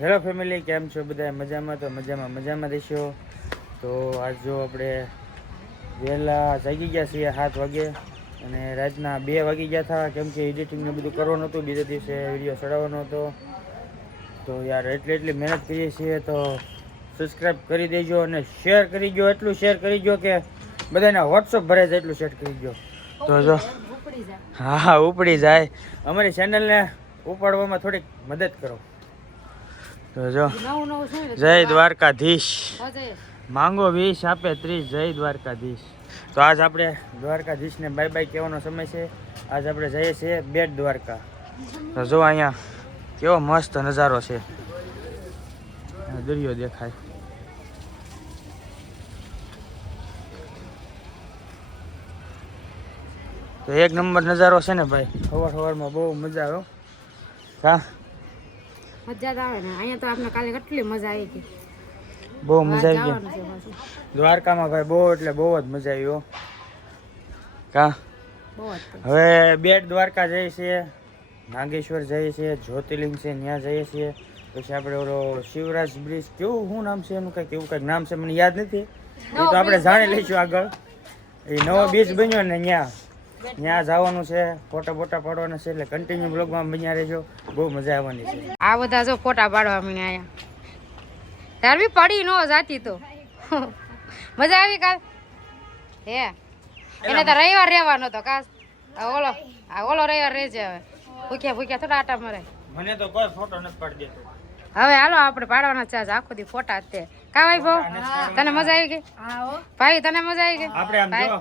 Hello family, કેમ છો બધા? મજામાં? તો મજામાં દેશો. તો આજ જો આપણે વહેલા જાગી ગયા છીએ 7 વાગે અને રાતના 2 વાગી ગયા હતા, કેમ કે એડિટિંગને બધું કરવાનું હતું. બીજા દિવસે વિડીયો ચડાવવાનો હતો. તો યાર એટલી મહેનત કરીએ છીએ, તો સબસ્ક્રાઈબ કરી દેજો અને શેર કરી દો. એટલું શેર કરી દો કે બધાના વોટ્સઅપ ભરે જાય એટલું શેર કરી દો. તો જો હા ઉપડી જાય. અમારી ચેનલને ઉપાડવામાં થોડીક મદદ કરો. તો જો જય દ્વારકાધીશ, માંગો 20 આપે 30. જય દ્વારકાધીશ. તો આજ આપણે દ્વારકાધીશને બાય બાય કહેવાનો સમય છે. આજ આપણે જઈએ છીએ બેટ દ્વારકા. તો જો અહીંયા કેવો મસ્ત નજારો છે, દરિયો દેખાય. તો એક નંબર નજારો છે ને ભાઈ. સવારમાં બહુ મજા આવે. હા મજા આવે ને અહીંયા. તો આપણે કાલે કેટલી મજા આવી ગઈ, બહુ મજા આવી ગઈ દ્વારકામાં ભાઈ. બહુ એટલે બહુ જ મજા આવી હો. કા હવે બેટ દ્વારકા જઈએ છીએ, નાગેશ્વર જઈએ છીએ, જ્યોતિર્લિંગ છે ત્યાં જઈએ છીએ. પછી આપણે ઓલો શિવરાજ બ્રિજ, કેવું શું નામ છે એનું, કંઈક એવું કંઈક નામ છે, મને યાદ નથી. એ તો આપણે જાણી લઈશું આગળ. એ નવો બીચ બન્યો ને ત્યાં જવાનું છે, ફોટા પાડવાના છે. એટલે કન્ટિન્યુ બ્લોગમાં બન્યા રહેજો, બહુ મજા આવવાની છે. આ બધા જો ફોટા પાડવા મને આયા. તાર બી પડી નો જાતી તો મજા આવી કાલ. હે એને તો રવિવાર રહેવાનો તો કાસ. ઓલો રવિવાર રહેજે. હવે ભૂખ્યા થોડા આટા મરે. મને તો કોઈ ફોટો નથી પાડી દેતો. હવે હાલો આપણે પાડવાના છે આખો દી ફોટા. તે કા ભાઈ બહુ તને મજા આવી ગઈ? ભાઈ તને મજા આવી ગઈ? આપણે આમ જો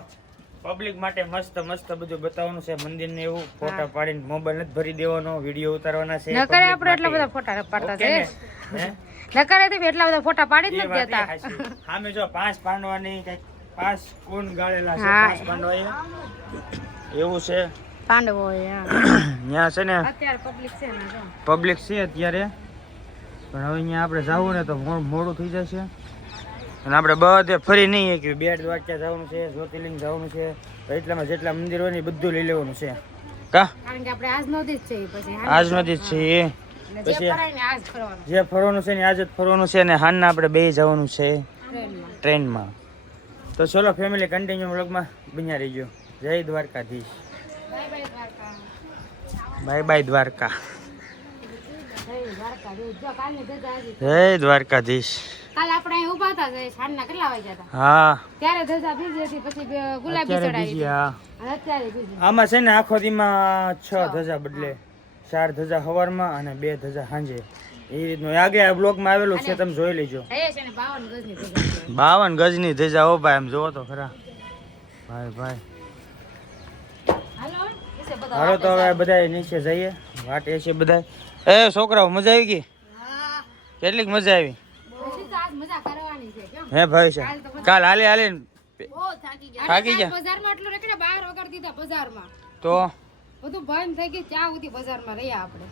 પબ્લિક માટે મસ્ત બધું બતાવવાનું છે, મંદિર ને એવું. ફોટા પાડીને મોબાઈલ નથી ભરી દેવાનો, વિડીયો ઉતારવાના છે. નકરે આપણે એટલા બધા ફોટા પાડતા છે. નકરે એટલા બધા ફોટા પાડી જ નથી દેતા. સામે જો 5 પાંડવાની કઈક 5 કોણ ગાળેલા છે. 5 પાંડવા એવું છે. પાંડવો ત્યાં છે ને અત્યારે પબ્લિક છે અત્યારે. પણ હવે અહીંયા આપણે જવું ને તો મોડું થઈ જશે. અને આપણે બધે ફરી નહીં કે બેટ દ્વારકા જવાનું છે, જ્યોતિર્લિંગ જવાનું છે. એટલામાં જેટલા મંદિર હોય ને બધું લઈ લેવાનું છે. કા કારણ કે આપણે આજનો જ છે. પછી આજનો જ છે એ. પછી જે ફરવાનું છે ને આજ જ ફરવાનું છે. ને હાલના આપણે 2 જવાનું છે ટ્રેનમાં. તો ચલો ફેમિલી, કન્ટિન્યુ વ્લોગમાં બન્યા રહીજો. જય દ્વારકાધીશ. Bye bye Dwarka. જય દ્વારકાધીશ. કાલ આપણે અહીં ઊભા હતા, સાંજના કેટલા વાગ્યા હતા? હા ત્યારે ધજા બીજી હતી, પછી ગુલાબી ચડાવી. હા અત્યારે બીજી. આમાં છે ને આખો દીમાં 6 ધજા બદલે. 4 ધજા સવારમાં અને 2 ધજા સાંજે. એ રીતનું આગળ બ્લોગમાં આવેલું છે, તમે જોઈ લેજો. 52 ગજની ધજા. હો ભાઈ, આમ જોવો તો ખરા ભાઈ. હાલો તો હવે બધા નીચે જઈએ, વાટે છે બધા. એ છોકરાઓ મજા આવી ગઈ? કેટલીક મજા આવી? હે ભાઈ છે કાલ હાલે થાકી ગયા. બજારમાં એટલું રેકડે બહાર વગર દીધા. બજારમાં તો બધું બંધ થઈ ગયું. ત્યાં સુધી બજારમાં રહ્યા આપણે.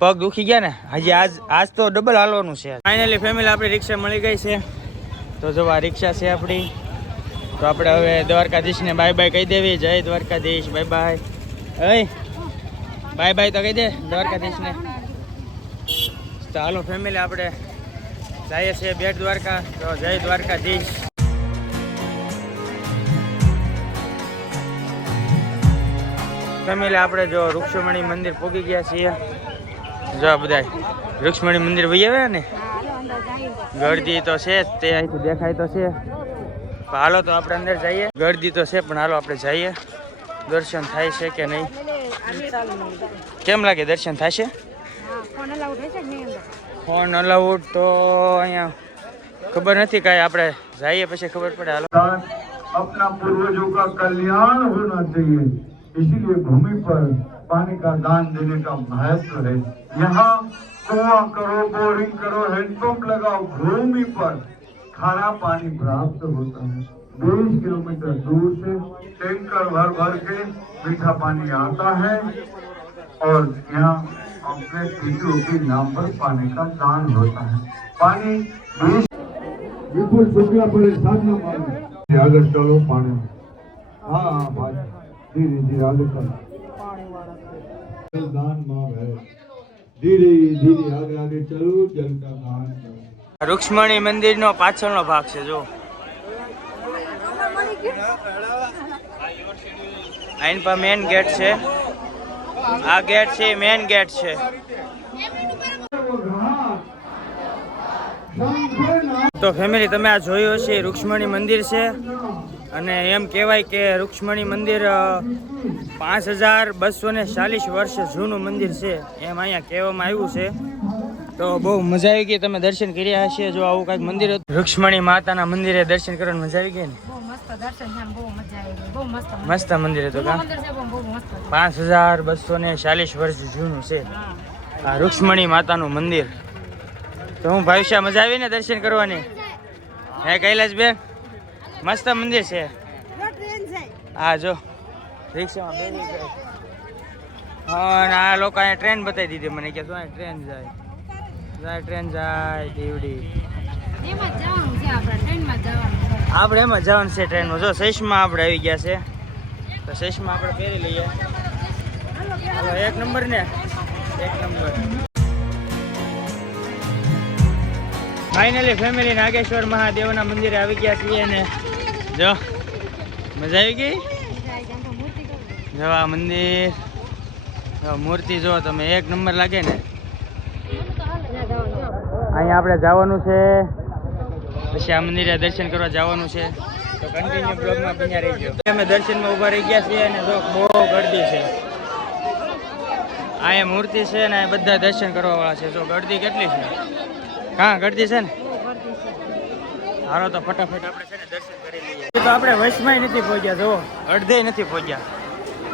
પગ દુખી ગયા ને હજી. આજ તો ડબલ હાલવાનું છે. ફાઇનલી ફેમિલી, આપણી રિક્ષા મળી ગઈ છે. તો જો આ રિક્ષા છે આપણી. તો આપણે હવે દ્વારકાધીશને બાય બાય કહી દેવી. જય Dwarkadhish. Bye bye. Bye bye તો કહી દે દ્વારકાધીશને. તો હાલો ફેમિલી, આપણે જઈએ છીએ બેટ દ્વારકા. તો જય દ્વારકાધીશ. ફેમિલી, આપણે જો રૂક્ષમણી મંદિર પહોંચી ગયા છીએ. જો બધા રૂક્ષમણી મંદિર વહી આવે ને, ગરદી તો છે જ, તે અહીંથી દેખાય તો છે. હાલો તો આપણે અંદર જઈએ. ગરદી તો છે પણ હાલો આપણે જઈએ. દર્શન થાય છે કે નહીં? કેમ લાગે દર્શન થાય છે? ફોન અલાઉડ તો અહીંયા ખબર નથી કાંઈ. આપણે જઈએ પછી ખબર પડે. હાલો. अपना पूर्वजों का कल्याण होना चाहिए, इसीलिए भूमि पर पानी का दान देने का महत्व है. यहाँ कुआं करो, बोरिंग करो, हैंडपंप लगाओ, भूमि पर खारा पानी प्राप्त होता है. 20 किलोमीटर दूर से टैंकर भर के मीठा पानी आता है और यहाँ अपने पितरों के नाम पर पानी का दान होता है. पानी बिल्कुल शुक्ला पड़े साधना मांगे. आगे चलो पानी. हाँ भाई, धीरे धीरे आगे चलो. दान मांग है. धीरे धीरे आगे आगे चलो, जल का दान करो। રૂક્ષ્મણી મંદિરનો પાછળનો ભાગ છે જો. આઈન પર મેન ગેટ છે. આ ગેટ છે મેન ગેટ છે. તો ફેમિલી તમે આ જોયું હશે રૂક્ષ્મણી મંદિર છે અને એમ કહેવાય કે રૂક્ષ્મણી મંદિર 5240 વર્ષ જૂનું મંદિર છે એમ અહીંયા કહેવામાં આવ્યું છે. તો બહુ મજા આવી ગઈ. તમે દર્શન કર્યા હશે જો આવું કાંઈક મંદિર હતું. રૂક્ષ્મણી માતાના મંદિરે દર્શન કરવાની મજા આવી ગઈ ને. મસ્ત મંદિર હતું કા. 5240 વર્ષ જૂનું છે આ રૂક્ષ્મણી માતાનું મંદિર. તો હું ભવિષ્ય મજા આવી ને દર્શન કરવાની. હે કૈલાસ બેન મસ્ત મંદિર છે. હા જો રિક્ષામાં બેસી ગઈ. હા અને આ લોકો અહીંયા ટ્રેન બતાવી દીધી મને કે શું ટ્રેન જાય ટ્રેન જાય દીવડી. આપણે એમાં જવાનું છે ટ્રેનમાં. જો ચશ્મા આપણે આવી ગયા છે તો ચશ્મા આપણે પહેરી લઈએ. હાલો 1 નંબર ને 1 નંબર. ફાઇનલી ફેમિલી નાગેશ્વર મહાદેવના મંદિરે આવી ગયા છીએ ને જો મજા આવી ગઈ. જો આ મંદિર મૂર્તિ જો તમે 1 નંબર લાગે ને. અહીંયા આપણે જવાનું છે પછી આ મંદિરે દર્શન કરવા જવાનું છે તો કન્ટિન્યુ બ્લોગમાં બન્યા રહીજો. અમે દર્શનમાં ઊભા રહી ગયા છીએ અને જો બહુ ગળદી છે. અહીંયા મૂર્તિ છે ને બધા દર્શન કરવા વાળા છે. જો ગળદી કેટલી છે. હા ગળદી છે ને. હાલો તો ફટાફટ આપણે છે ને દર્શન કરી લઈએ. તો આપણે વચમાં નથી પહોંચ્યા જો અડધે નથી પહોંચ્યા.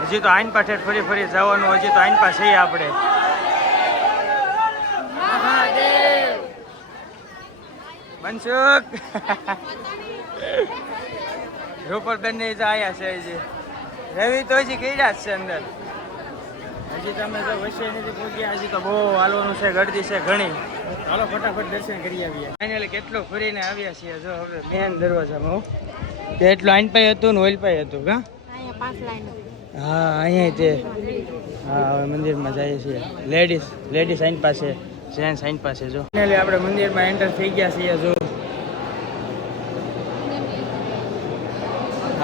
હજી તો આઈન પાઠે ફરી ફરી જવાનું. હજી તો આઈન પાસે છે આપણે. મનસુખ રૂપરબેન ને આયા છે હજી. રવિ તો હજી કઈડા જ છે અંદર. હજી તમે તો વચ્ચે નથી પહોંચ્યા. હજી તો બહુ હાલવાનું છે. ગળદી છે ઘણી. ચાલો ફટાફટ દર્શન કરી આવીએ. ફાઇનલી કેટલું ફરીને આવ્યા છીએ જો હવે મેન દરવાજામાં. એટલું આઈન પાઈ હતું ને ઓઇલ પાઈ હતું કા. હા અહીંયા તે. હા હવે મંદિરમાં જઈએ છીએ. લેડીઝ આઈન પાસે જેન્ટ્સ આઈન પાસે જો. ફાઇનલી આપણે મંદિરમાં એન્ટર થઈ ગયા છીએ જો.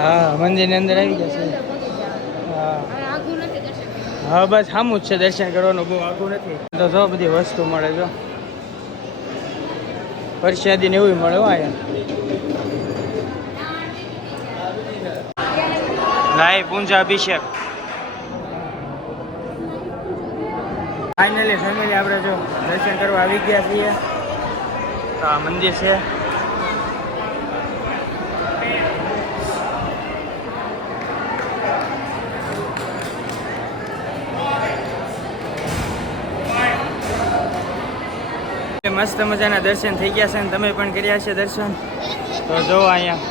હા મંદિરની અંદર આવી ગયા છે. હા હા બસ સામું જ છે. દર્શન કરવાનું બહુ આખું નથી. તો જો બધી વસ્તુ મળે જો. પ્રસાદી ને એવું મળે અહીંયા. લાઈ પૂંજા અભિષેક. ફાઇનલી ફેમિલી આપણે જો દર્શન કરવા આવી ગયા છીએ. તો આ મંદિર છે. મસ્ત મજાના દર્શન થઈ ગયા છે ને તમે પણ કર્યા છે દર્શન. તો જો અહીંયા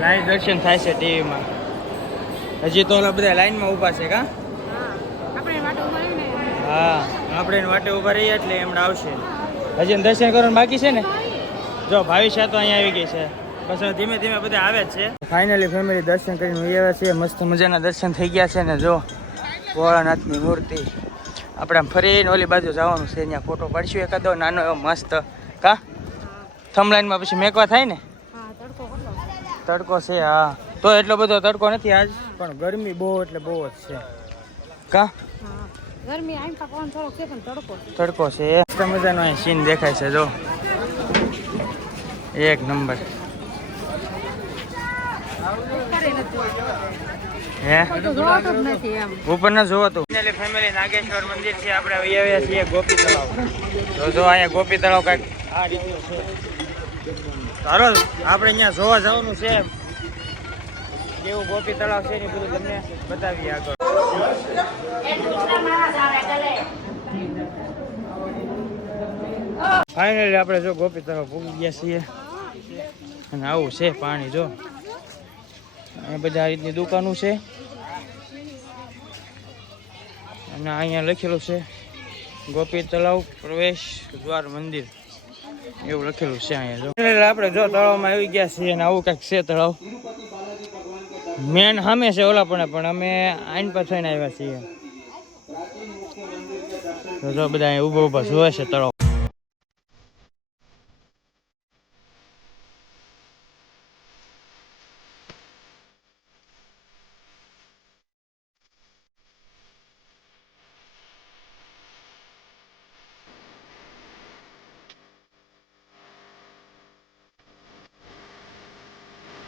લાઈવ દર્શન થાય છે ટીવીમાં. હજી તો ઓલા બધા લાઈનમાં ઊભા છે કા. હા આપણે એને વાટે ઊભા રહીએ એટલે એમણે આવશે. હજી દર્શન કરવાનું બાકી છે ને. જો ભાવિશા તો અહીંયા આવી ગઈ છે. બસ ધીમે ધીમે બધા આવે જ છે. ફાઇનલી ફેમિલી દર્શન કરીને આવ્યા છીએ. મસ્ત મજાના દર્શન થઈ ગયા છે ને જો ભોળાનાથની મૂર્તિ. આપણે આમ ફરીને ઓલી બાજુ જવાનું છે. ત્યાં ફોટો પાડશું એકાદો નાનો એવો મસ્ત કા. થમલાઈનમાં પછી મેકવા થાય ને. તડકો છે હા. તો એટલો બધો તડકો નથી આજ પણ ગરમી બહુ એટલે બહુ જ છે કા. તડકો છે. મસ્ત મજાનો અહીં સીન દેખાય છે જો 1 નંબર. હે ઉપર ના જોવાતું. ફેમિલી નાગેશ્વર મંદિર છે. આપણે આવ્યા છીએ ગોપી તળાવ. જો અહીંયા ગોપી તળાવ કાંઈક આ રીતનું છે. ચાલો આપણે અહીંયા જોવા જવાનું છે. કેવું ગોપી તળાવ છે ને બધું તમને બતાવીએ આગળ. ફાઇનલી આપણે જો ગોપી તળાવ પૂગી ગયા છીએ અને આવું છે પાણી જો. અહીંયા બધા આ રીતની દુકાનો છે અને અહીંયા લખેલું છે ગોપી તળાવ પ્રવેશ દ્વાર મંદિર એવું લખેલું છે અહીંયા જો. આપણે જો તળાવમાં આવી ગયા છીએ અને આવું કંઈક છે તળાવ. મેન સામે છે ઓલા પણ અમે આઈન પર થઈને આવ્યા છીએ. તો જો બધા અહીં ઊભા ઊભા જોવે છે તળાવ.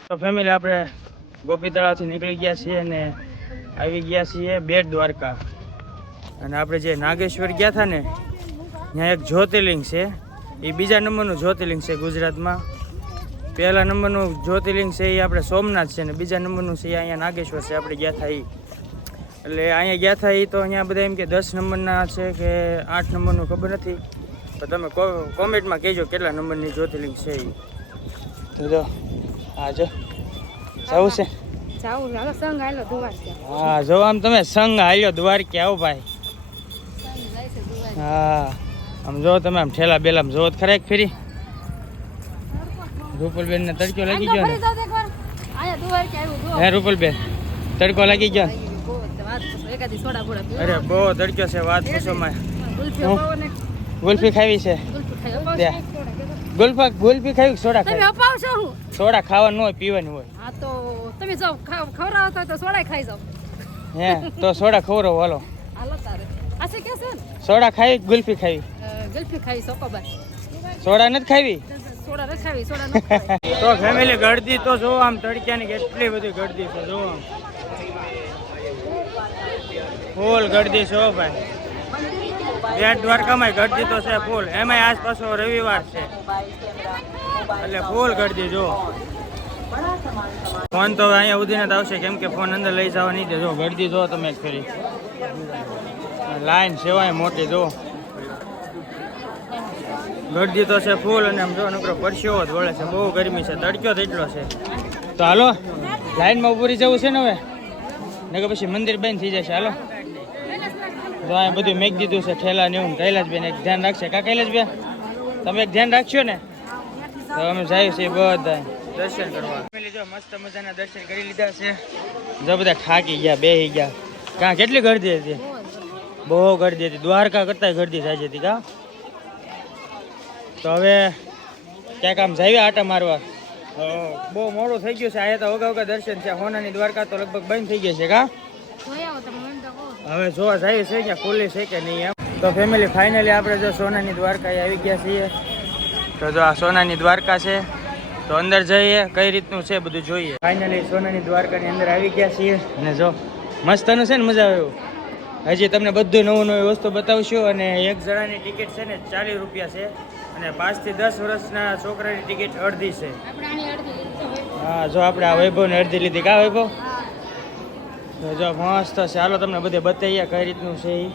તો ફેમિલી આપણે ગોપી તળાવથી નીકળી ગયા છીએ અને આવી ગયા છીએ બેટ દ્વારકા. અને આપણે જે નાગેશ્વર ગયા હતા ને ત્યાં એક જ્યોતિર્લિંગ છે, એ બીજા નંબરનું જ્યોતિર્લિંગ છે ગુજરાતમાં. પહેલા નંબરનું જ્યોતિર્લિંગ છે એ આપણે સોમનાથ છે, અને બીજા નંબરનું છે એ અહીંયા નાગેશ્વર છે. આપણે ગયા હતા એ એટલે અહીંયા ગયા હતા એ તો અહીંયા બધા એમ કે 10 નંબરના છે કે 8 નંબરનું ખબર નથી, તો તમે કોમેન્ટમાં કહેજો કેટલા નંબરની જ્યોતિર્લિંગ છે એ. તો જો હા જો જવું છે. હા જો આમ તમે સંગ હાલ્યો દ્વારકે આવો ભાઈ. હા આમ જો તમે આમ ઠેલા બેલા જો ખરા એક ફેરી. રૂપલબેન ને તડકો લાગી ગયો ને? હે રૂપલબેન તડકો લાગી ગયો? અરે બહુ તડકો છે, વાત પૂછો માં. ગુલ્ફી ખાવી છે? ગુલ્ફી ખાવી સોડા ખાવી? સોડા ખાવાનું હોય, પીવાની હોય. હા તો તમે જાવ ખવડાવો તો સોડા ખાઈ જાવ. હે તો સોડા ખવડાવો હાલો. હાલો તારે આસે કે છે સોડા ખાવી ગુલ્ફી ખાવી? ગુલ્ફી ખાઈ સોકોબાર. સોડા નથી ખાવી? સોડા ન ખાવી, સોડા ન ખાવી. તો ફેમિલી ગળદી તો જો આમ તડક્યાની કેટલી બધી ગળદી છે, જો આમ ફૂલ ગળદી છે ભાઈ. બેટ દ્વારકામાં ગળદી તો છે ફૂલ, એમાંય આજ પાછો રવિવાર છે એટલે ફૂલ ગળદી. જો ફોન તો અહીંયા ઉધીને જ આવશે, કેમ કે ફોન અંદર લઈ જવા નહીં દે. જો ગળદી જો તમે એક ફેરી, લાઈન સેવાય મોટી. જો ગળદી તો છે ફૂલ, અને આમ જો નકરો પરસેવો જ વળે છે, બહુ ગરમી છે, તડક્યો તેટલો છે. તો હાલો લાઈનમાં ઉભું રહી જવું છે ને હવે, ને પછી મંદિર બંધ થઈ જશે. હાલો તો અહીંયા બધું મેક દીધું છે ઠેલા ને એવું. કૈલાસબેન એક ધ્યાન રાખશે. કા કૈલાસબેન તમે એક ધ્યાન રાખશો ને? તો અમે જાય છે બધા દર્શન કરવા. જો મસ્ત મજાના દર્શન કરી લીધા છે. જો બધા થાકી ગયા, બેસી ગયા. કાં કેટલી ગરદી હતી? બહુ ગરદી હતી, દ્વારકા કરતા ગરદી થાય હતી. કા તો હવે ક્યાંક આમ જાય આટા મારવા. બહુ મોડું થઈ ગયું છે. અહીંયા તો વગા વગા દર્શન છે. હોનાની દ્વારકા તો લગભગ બંધ થઈ ગઈ છે. કા હવે જોવા જાય છે ક્યાં ખુલ્લી છે કે નહીં એમ. તો ફેમિલી ફાઇનલી આપણે જો સોનાની દ્વારકા આવી ગયા છીએ. તો જો આ સોનાની દ્વારકા છે, તો અંદર જઈએ કઈ રીતનું છે બધું જોઈએ. ફાઇનલી સોનાની દ્વારકાની અંદર આવી ગયા છીએ, અને જો મસ્તનું છે ને, મજા આવે એવું. હજી તમને બધું નવું નવી વસ્તુ બતાવશું. અને એક જણાની ટિકિટ છે ને 40 રૂપિયા છે, અને 5 થી 10 વર્ષના છોકરાની ટિકિટ અડધી છે. હા જો આપણે આ વૈભવને અડધી લીધી. કા વૈભવ? તો જો મસ્ત છે. હાલો તમને બધે બતાવીએ કઈ રીતનું છે એ.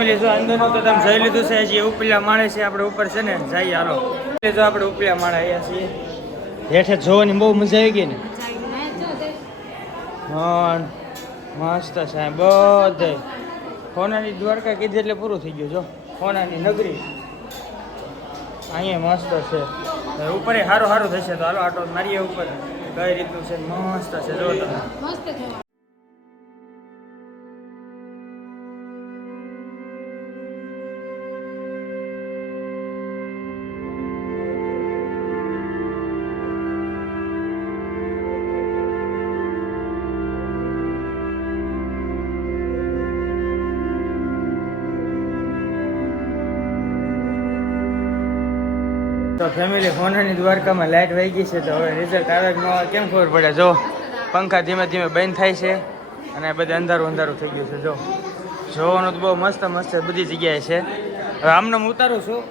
પેલી જો અંદરનું તો તમે જોઈ લીધું છે. હજી ઉપલા માળે છે આપણે, ઉપર છે ને જઈએ હાલો. એટલે જો આપણે ઉપલા માળે આવ્યા છીએ. હેઠે જોવાની બહુ મજા આવી ગઈ ને. હા મસ્ત છે બધે. સોનાની દ્વારકા કીધી એટલે પૂરું થઈ ગયું. જો સોનાની નગરી અહીંયા મસ્ત છે. હવે ઉપર સારું સારું થશે તો હાલો આટો મારીએ ઉપર કઈ રીતનું છે. મસ્ત છે જો તમે. મસ્ત છે. તો ફેમિલી સોનાની દ્વારકામાં લાઇટ વહી ગઈ છે. તો હવે રિઝલ્ટ આવે કે ન આવે કેમ ખબર પડે. જો પંખા ધીમે ધીમે બંધ થાય છે અને બધે અંધારું અંધારું થઈ ગયું છે. જો જોવાનું તો બહુ મસ્ત મસ્ત બધી જગ્યાએ છે. હવે આમને હું ઉતારું છું.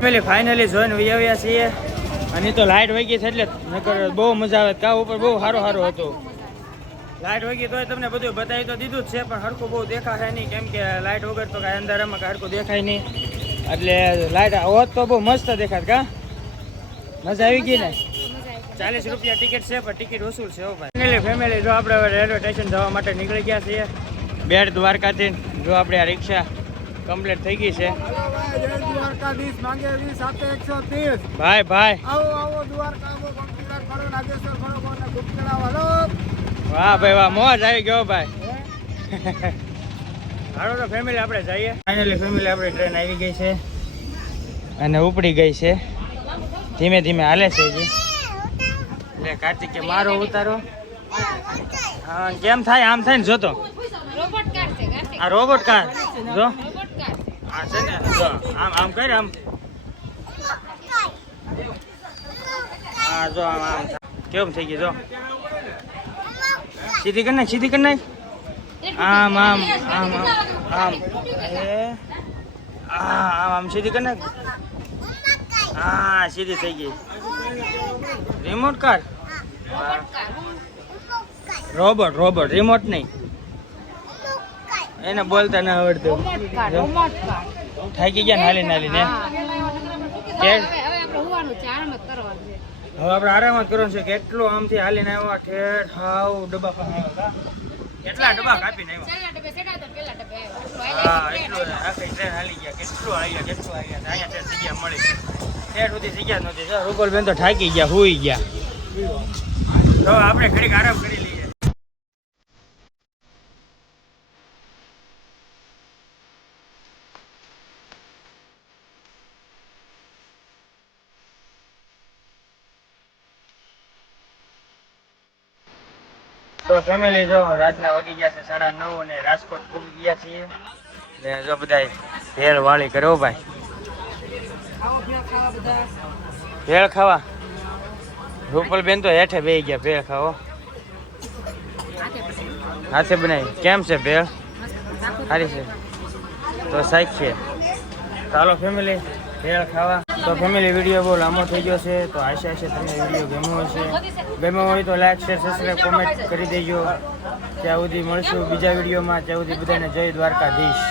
ફેમિલી ફાઇનલી જોઈને વહી આવ્યા છીએ અને તો લાઇટ વહી ગઈ છે એટલે નકર બહુ મજા આવે. કા ઉપર બહુ સારું હતું. લાઇટ વહી ગઈ તોય તમને બધું બતાવી તો દીધું જ છે પણ હરખું બહુ દેખાશે નહીં કેમ કે લાઇટ વગર તો કાંઈ અંધારામાં કાંઈ હરખું દેખાય નહીં. એટલે લાઇટ હોત તો બહુ મસ્ત દેખાત. કા મજા આવી ગઈ ને? 40 રૂપિયા ટિકિટ છે પણ ટિકિટ વસૂલ છે. ભાઈ ફેમિલી જો આપણે હવે રેલવે સ્ટેશન જવા માટે નીકળી ગયા છીએ બેટ દ્વારકાથી. જો આપણે આ રિક્ષા કમ્પ્લીટ થઈ ગઈ છે. ભાઈ ભાઈ વાહ ભાઈ વાહ, મોજ આવી ગયો ભાઈ. હાલો તો ફેમિલી આપણે જઈએ. ફાઇનલી ફેમિલી આપણી ટ્રેન આવી ગઈ છે અને ઉપડી ગઈ છે. ધીમે ધીમે હાલે છે હજી. એટલે કાર્તિક કે મારો ઉતારો. હા કેમ થાય? આમ થાય ને જોતો આ રોબોટ કાર જો આ છે ને જો આમ આમ કરે આમ. હા જો આમ આમ કેમ થઈ ગયું જો. સીધી કરી નાખ, સીધી કરી નાખ. આમ આમ આમ આમ આમ આમ સીધી કરી નાખ. હા સીધી થઈ ગઈ. Remote car robot robot remote નહીં. એને બોલતા ના આવડતું. થાકી ગયા નાલી નાલી ને. હવે આપણે આરામ જ કરવાનું છે. કેટલું આમથી હાલીને આવ્યા ઠેઠ હાવ ડબ્બા આવ્યા. કેટલા ડબ્બા કાપીને આવ્યા. હા એટલું આખી ટ્રેન હાલી ગયા. કેટલું આવ્યા કેટલું આવ્યા. અહીંયા ઠેઠ જગ્યા મળી. ઠેઠ સુધી જગ્યા નહોતી. રૂપલબેન તો થાકી ગયા, હુઈ ગયા. તો આપણે ઘડીક આરામ કરી લઈએ. તો ફેમિલી જો રાતના વાગી ગયા છે 9:30 અને રાજકોટ પૂગી ગયા છીએ. ને જો બધા ભેળ વાળી કરો ભાઈ. ભેળ ખાવા રૂપલબેન તો હેઠે બેસી ગયા ભેળ ખાવો. હાથે બનાવી. કેમ છે ભેળ? સારી છે તો સાચીએ. ચાલો ફેમિલી ભેળ ખાવા. તો ફેમિલી વિડીયો બહુ લાંબો થઈ ગયો છે તો આશા છે તમને વિડીયો ગમ્યો હશે. ગમ્યો હોય તો લાઈક શેર સબસ્ક્રાઈબ કોમેન્ટ કરી દેજો. ત્યાં સુધી મળશું બીજા વિડીયોમાં. ત્યાં સુધી બધાને જય દ્વારકાધીશ.